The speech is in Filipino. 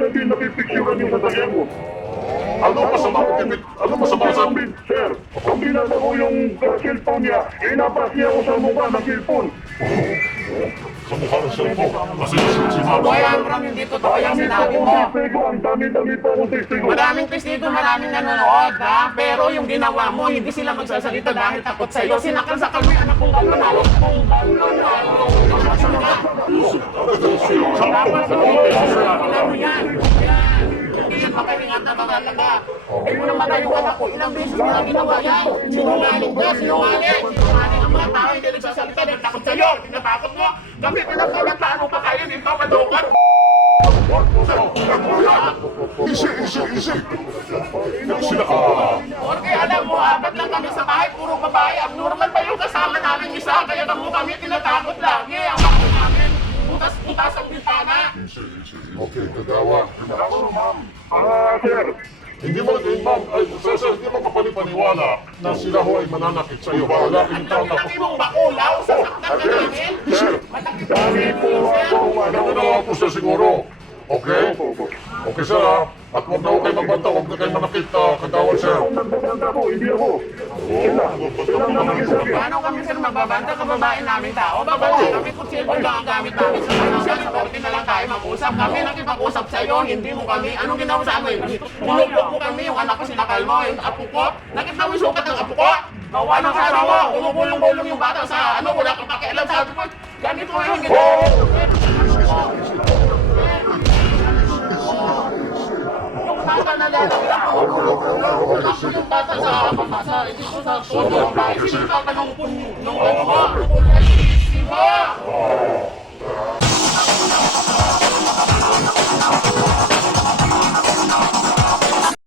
sabihin napipicturean yung sasakyan mo? Ano masama sa amin? Sir, ang ginagawa ko yung cellphone niya, inapas niya ako sa mukha ng cellphone. Sa mukha ng cellphone? Kasi sinabi. Kuya Ambram, hindi totoo yung sinabi mo. Ang dami-dami pa akong testigo. Maraming testigo, maraming nanonood, ha? Pero yung ginawa mo, hindi sila magsasalita dahil takot sa'yo. Sinakal sa kami, anak kong gano'n. Yan pa kayo nga nakakalaga. Eh kung namatay yung anak ko, ilang beses nila ginawa yan. Sinungaling ka, sinungaling. Sinungaling ang mga tao, hindi nagsasalita dahil takot sa'yo. Tinatakot mo. Kami pinagkakataan pa kayo, hindi pa madukan. Easy. Sila Porque alam mo, apat lang kami sa bahay, puro babae. Abnormal pa yung kasama namin isa. Kaya kami tinatakot lagi. Ang bako namin, butas ang bintana. Okay, kagawa. Sir. Hindi mo kapani-paniwala na sila ho ay mananakit sa iyo. Wala Ang laki-laki mong bakulaw, sasaktan ka namin. Matakit ka namin, sir. Nakunawa po siya siguro. Okay? Okay, sir, ha? At huwag na kayo magbanta, huwag na kayo manakit, kagawad, sir. Nagbabanta po, hindi ako. Sila manakit sa akin. Paano kami sir magbabanta sa babae namin tao? Babae kami kung sino lang ang gamit namin sa financial support na lang tayo mag-usap. Kami nakipag-usap sa iyo, hindi mo kami. Anong ginawa sa amin? Binubog mo kami, yung anak ko sinakal mo, yung apo ko. Nakita mo yung sukat ng apo ko? Gawa ng sabi mo, umubulong-bulong yung bata sa ano, wala kang pakialam. Sabi ko, ganito yung ginawa. Yung bata na lang, yung bata sa isip ko sa todo, sinipa ka nung ano mo.